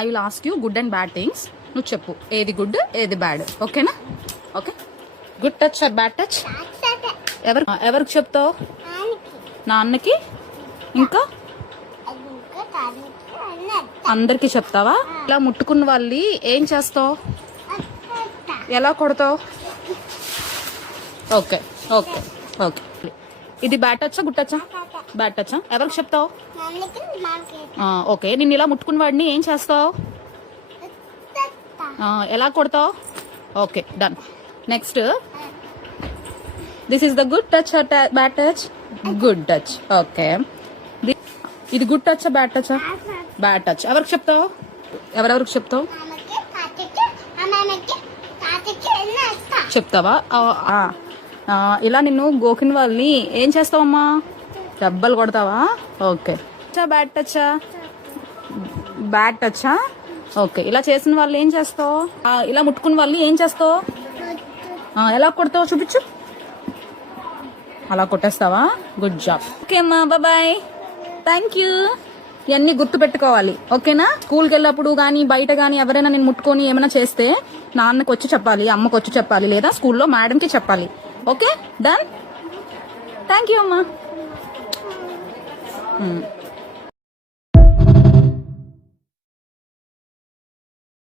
I will ask you good and bad things. నువ్వు చెప్పు ఏది గుడ్ ఏది బ్యాడ్. ఓకేనా? Okay. Good touch or bad touch? ఎవరికి చెప్తావు? నాన్నకి, ఇంకా అందరికి చెప్తావా? ఇలా ముట్టుకున్న వాళ్ళు ఏం చేస్తావు? ఎలా కొడతావు? Okay okay okay. ఇది బ్యాడ్ టచ్చా గుడ్ టచ్చా? బ్యాడ్ టచ్చా. ఎవరికి చెప్తావు? ఓకే. నిన్ను ఇలా ముట్టుకున్న వాడిని ఏం చేస్తావు? ఎలా కొడతావు? Okay, done. Next, this is the good touch or bad touch? Good touch. Okay. ఇది good touch bad touch? Bad touch. ఎవరికి చెప్తావు? ఎవరెవరికి చెప్తావు? చెప్తావా? ఇలా నిన్ను గోకిన వాళ్ళని ఏం చేస్తావమ్మా? దెబ్బలు కొడతావా? ఓకే. బ్యాడ్ టచ్చా? బ్యాడ్ టచ్చా? ఓకే. ఇలా చేసిన వాళ్ళు ఏం చేస్తావు? ఇలా ముట్టుకున్న వాళ్ళు ఏం చేస్తావు? ఎలా కొడతావు చూపించు. అలా కొట్టేస్తావా? Good job. ఓకే అమ్మా, బాయ్. Thank you. ఇవన్నీ గుర్తు పెట్టుకోవాలి, ఓకేనా? స్కూల్కి వెళ్ళినప్పుడు కానీ బయట కానీ ఎవరైనా నేను ముట్టుకొని ఏమైనా చేస్తే నాన్నకి వచ్చి చెప్పాలి, అమ్మకి వచ్చి చెప్పాలి, లేదా స్కూల్లో మేడంకి చెప్పాలి. Okay, done. థ్యాంక్ యూ అమ్మా.